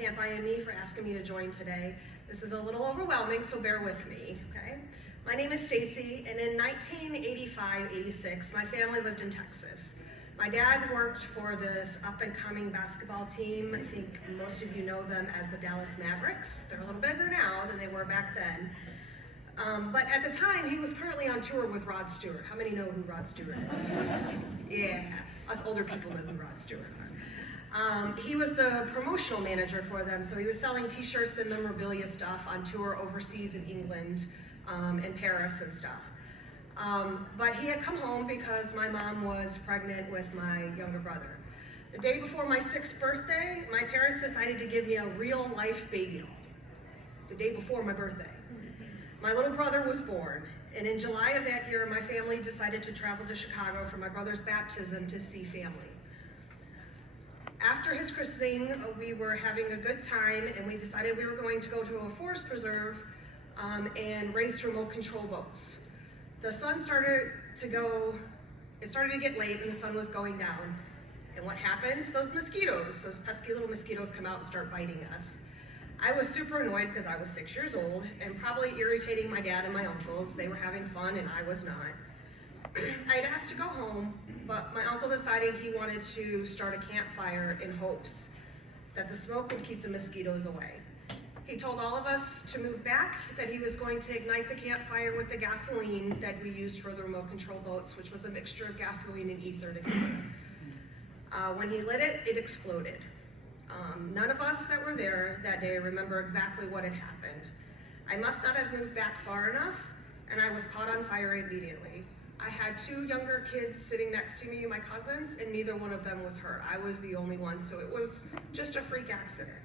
Camp IME for asking me to join today. This is a little overwhelming, so bear with me, okay? My name is Stacy, and in 1985-86, my family lived in Texas. My dad worked for this up-and-coming basketball team. I think most of you know them as the Dallas Mavericks. They're a little bigger now than they were back then. But at the time, he was currently on tour with Rod Stewart. How many know who Rod Stewart is? Yeah, us older people know who Rod Stewart are. He was the promotional manager for them, so he was selling t-shirts and memorabilia stuff on tour overseas in England and Paris and stuff. But he had come home because my mom was pregnant with my younger brother. The day before my 6th birthday, my parents decided to give me a real-life baby doll. The day before my birthday. My little brother was born, and in July of that year, my family decided to travel to Chicago for my brother's baptism to see family. After his christening, we were having a good time, and we decided we were going to go to a forest preserve and race remote control boats. The sun started to get late, and the sun was going down. And what happens? Those mosquitoes, those pesky little mosquitoes come out and start biting us. I was super annoyed because I was 6 years old and probably irritating my dad and my uncles. They were having fun and I was not. I'd asked to go home, but my uncle decided he wanted to start a campfire in hopes that the smoke would keep the mosquitoes away. He told all of us to move back, that he was going to ignite the campfire with the gasoline that we used for the remote control boats, which was a mixture of gasoline and ether together. When he lit it, it exploded. None of us that were there that day remember exactly what had happened. I must not have moved back far enough, and I was caught on fire immediately. I had 2 younger kids sitting next to me, my cousins, and neither one of them was hurt. I was the only one, so it was just a freak accident.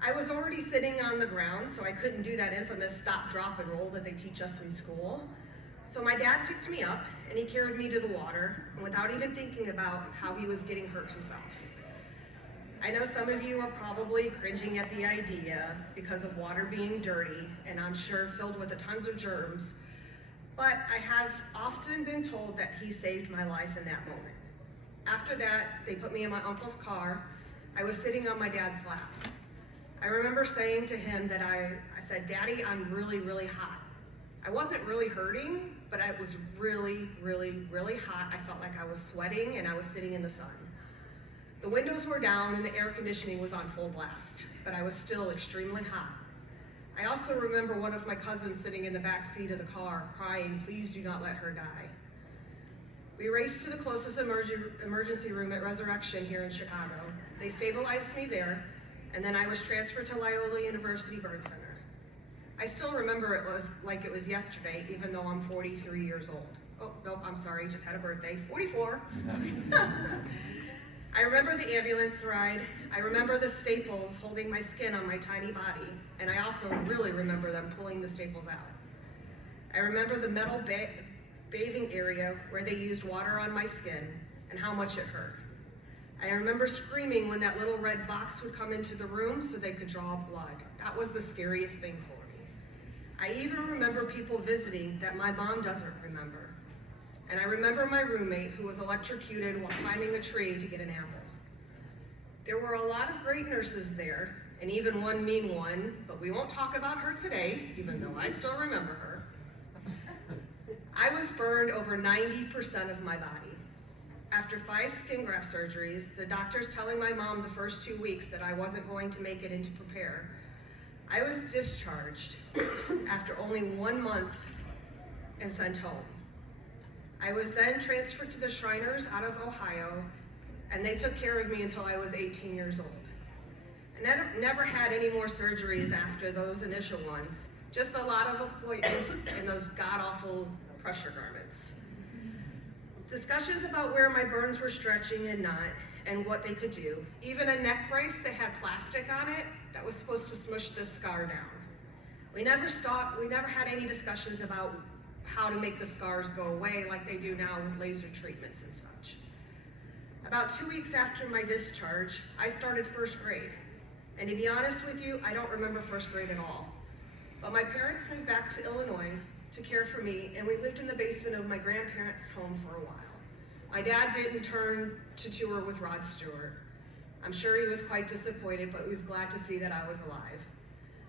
I was already sitting on the ground, so I couldn't do that infamous stop, drop, and roll that they teach us in school. So my dad picked me up, and he carried me to the water, without even thinking about how he was getting hurt himself. I know some of you are probably cringing at the idea because of water being dirty, and I'm sure filled with tons of germs, but I have often been told that he saved my life in that moment. After that, they put me in my uncle's car. I was sitting on my dad's lap. I remember saying to him that I said, "Daddy, I'm really, really hot." I wasn't really hurting, but I was really, really, really hot. I felt like I was sweating and I was sitting in the sun. The windows were down and the air conditioning was on full blast, but I was still extremely hot. I also remember one of my cousins sitting in the back seat of the car crying, "Please do not let her die." We raced to the closest emergency room at Resurrection here in Chicago. They stabilized me there, and then I was transferred to Loyola University Burn Center. I still remember it was like it was yesterday, even though I'm 43 years old. Oh, nope, I'm sorry, just had a birthday, 44. I remember the ambulance ride. I remember the staples holding my skin on my tiny body, and I also really remember them pulling the staples out. I remember the metal bathing area where they used water on my skin and how much it hurt. I remember screaming when that little red box would come into the room so they could draw blood. That was the scariest thing for me. I even remember people visiting that my mom doesn't remember. And I remember my roommate who was electrocuted while climbing a tree to get an apple. There were a lot of great nurses there, and even one mean one, but we won't talk about her today, even though I still remember her. I was burned over 90% of my body. After 5 skin graft surgeries, the doctors telling my mom the first 2 weeks that I wasn't going to make it into prepare, I was discharged after only 1 month and sent home. I was then transferred to the Shriners out of Ohio, and they took care of me until I was 18 years old. I never had any more surgeries after those initial ones, just a lot of appointments in those god-awful pressure garments. Discussions about where my burns were stretching and not, and what they could do. Even a neck brace that had plastic on it that was supposed to smush the scar down. We never had any discussions about how to make the scars go away like they do now with laser treatments and such. About 2 weeks after my discharge, I started 1st grade. And to be honest with you, I don't remember 1st grade at all. But my parents moved back to Illinois to care for me, and we lived in the basement of my grandparents' home for a while. My dad didn't turn to tour with Rod Stewart. I'm sure he was quite disappointed, but he was glad to see that I was alive.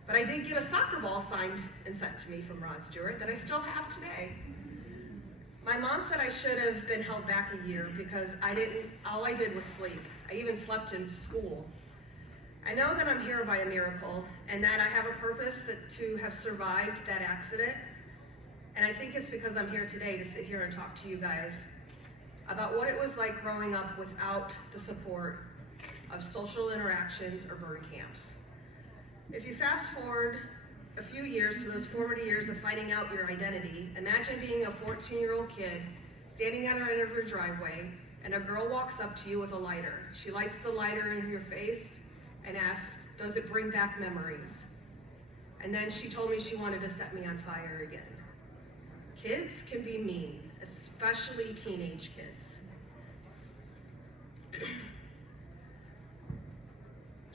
But I did get a soccer ball signed and sent to me from Rod Stewart that I still have today. My mom said I should have been held back a year because all I did was sleep. I even slept in school. I know that I'm here by a miracle and that I have a purpose to have survived that accident. And I think it's because I'm here today to sit here and talk to you guys about what it was like growing up without the support of social interactions or burn camps. If you fast forward a few years to those formative years of finding out your identity, imagine being a 14-year-old kid standing at the end of your driveway and a girl walks up to you with a lighter. She lights the lighter in your face and asks, does it bring back memories? And then she told me she wanted to set me on fire again. Kids can be mean, especially teenage kids.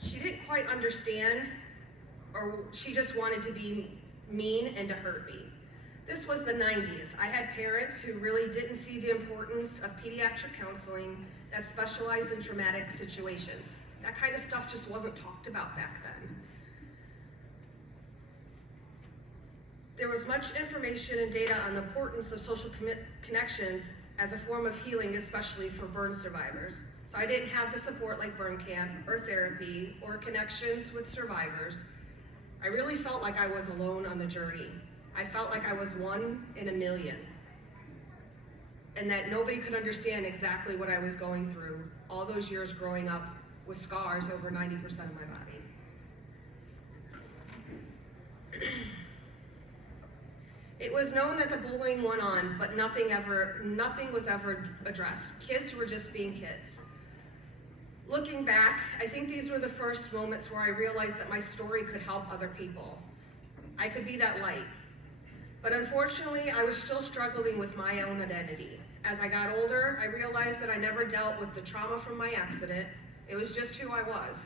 She didn't quite understand, or she just wanted to be mean and to hurt me. This was the 90s. I had parents who really didn't see the importance of pediatric counseling that specialized in traumatic situations. That kind of stuff just wasn't talked about back then. There was much information and data on the importance of social connections as a form of healing, especially for burn survivors. So I didn't have the support like burn camp or therapy or connections with survivors. I really felt like I was alone on the journey. I felt like I was one in a million, and that nobody could understand exactly what I was going through all those years growing up with scars over 90% of my body. It was known that the bullying went on, but nothing was ever addressed. Kids were just being kids. Looking back, I think these were the first moments where I realized that my story could help other people. I could be that light. But unfortunately, I was still struggling with my own identity. As I got older, I realized that I never dealt with the trauma from my accident. It was just who I was.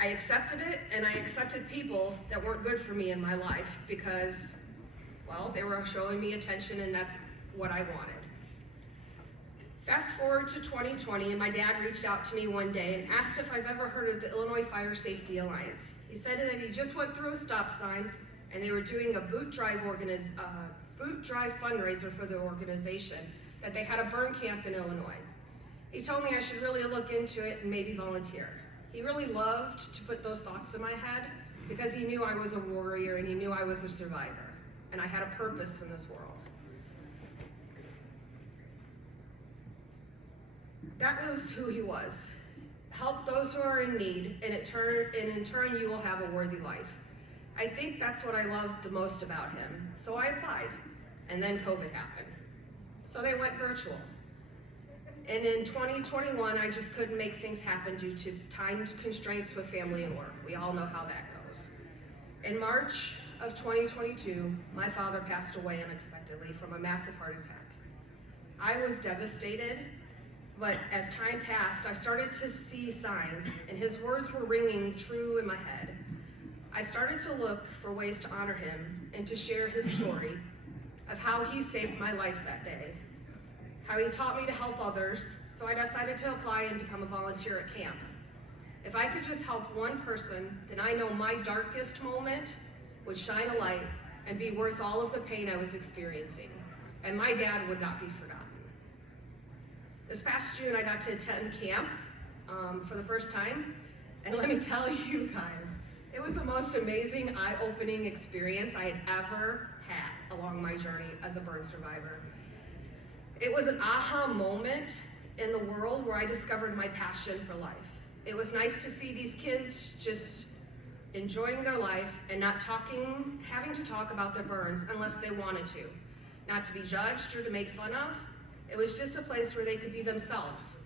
I accepted it, and I accepted people that weren't good for me in my life because, well, they were showing me attention, and that's what I wanted. Fast forward to 2020, and my dad reached out to me one day and asked if I've ever heard of the Illinois Fire Safety Alliance. He said that he just went through a stop sign, and they were doing a boot drive fundraiser for the organization, that they had a burn camp in Illinois. He told me I should really look into it and maybe volunteer. He really loved to put those thoughts in my head because he knew I was a warrior and he knew I was a survivor, and I had a purpose in this world. That was who he was. Help those who are in need, and in turn you will have a worthy life. I think that's what I loved the most about him. So I applied, and then COVID happened. So they went virtual. And in 2021, I just couldn't make things happen due to time constraints with family and work. We all know how that goes. In March of 2022, my father passed away unexpectedly from a massive heart attack. I was devastated. But as time passed, I started to see signs, and his words were ringing true in my head. I started to look for ways to honor him and to share his story of how he saved my life that day, how he taught me to help others, so I decided to apply and become a volunteer at camp. If I could just help one person, then I know my darkest moment would shine a light and be worth all of the pain I was experiencing, and my dad would not be forgotten. This past June, I got to attend camp for the first time, and let me tell you guys, it was the most amazing, eye-opening experience I had ever had along my journey as a burn survivor. It was an aha moment in the world where I discovered my passion for life. It was nice to see these kids just enjoying their life and not having to talk about their burns unless they wanted to, not to be judged or to make fun of. It was just a place where they could be themselves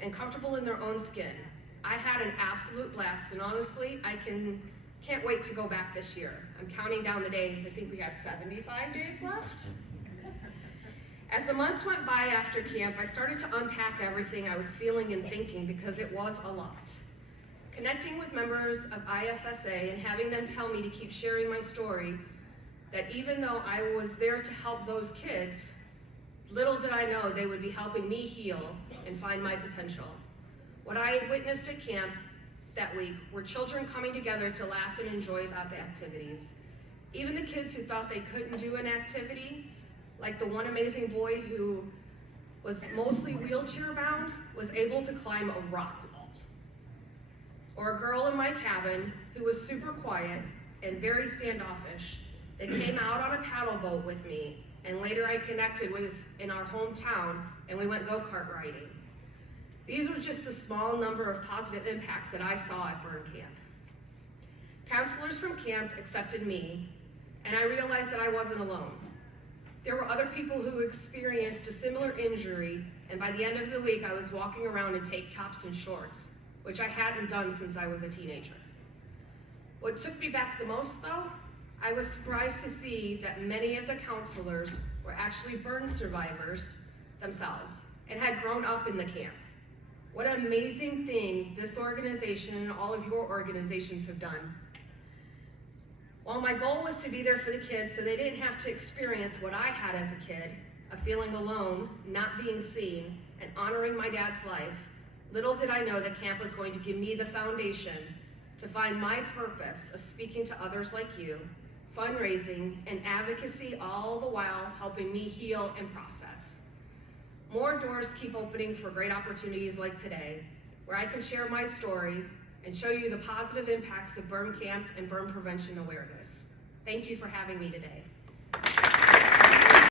and comfortable in their own skin. I had an absolute blast, and honestly, I can't wait to go back this year. I'm counting down the days. I think we have 75 days left. As the months went by after camp, I started to unpack everything I was feeling and thinking because it was a lot. Connecting with members of IFSA and having them tell me to keep sharing my story, that even though I was there to help those kids, little did I know they would be helping me heal and find my potential. What I had witnessed at camp that week were children coming together to laugh and enjoy about the activities. Even the kids who thought they couldn't do an activity, like the one amazing boy who was mostly wheelchair bound, was able to climb a rock wall. Or a girl in my cabin who was super quiet and very standoffish that came out on a paddle boat with me, and later I connected with in our hometown and we went go-kart riding. These were just the small number of positive impacts that I saw at Burn Camp. Counselors from camp accepted me, and I realized that I wasn't alone. There were other people who experienced a similar injury, and by the end of the week, I was walking around in tank tops and shorts, which I hadn't done since I was a teenager. What took me back the most, though, I was surprised to see that many of the counselors were actually burn survivors themselves and had grown up in the camp. What an amazing thing this organization and all of your organizations have done. While my goal was to be there for the kids so they didn't have to experience what I had as a kid, of feeling alone, not being seen, and honoring my dad's life, little did I know that camp was going to give me the foundation to find my purpose of speaking to others like you, fundraising, and advocacy, all the while helping me heal and process. More doors keep opening for great opportunities like today, where I can share my story and show you the positive impacts of burn camp and burn prevention awareness. Thank you for having me today.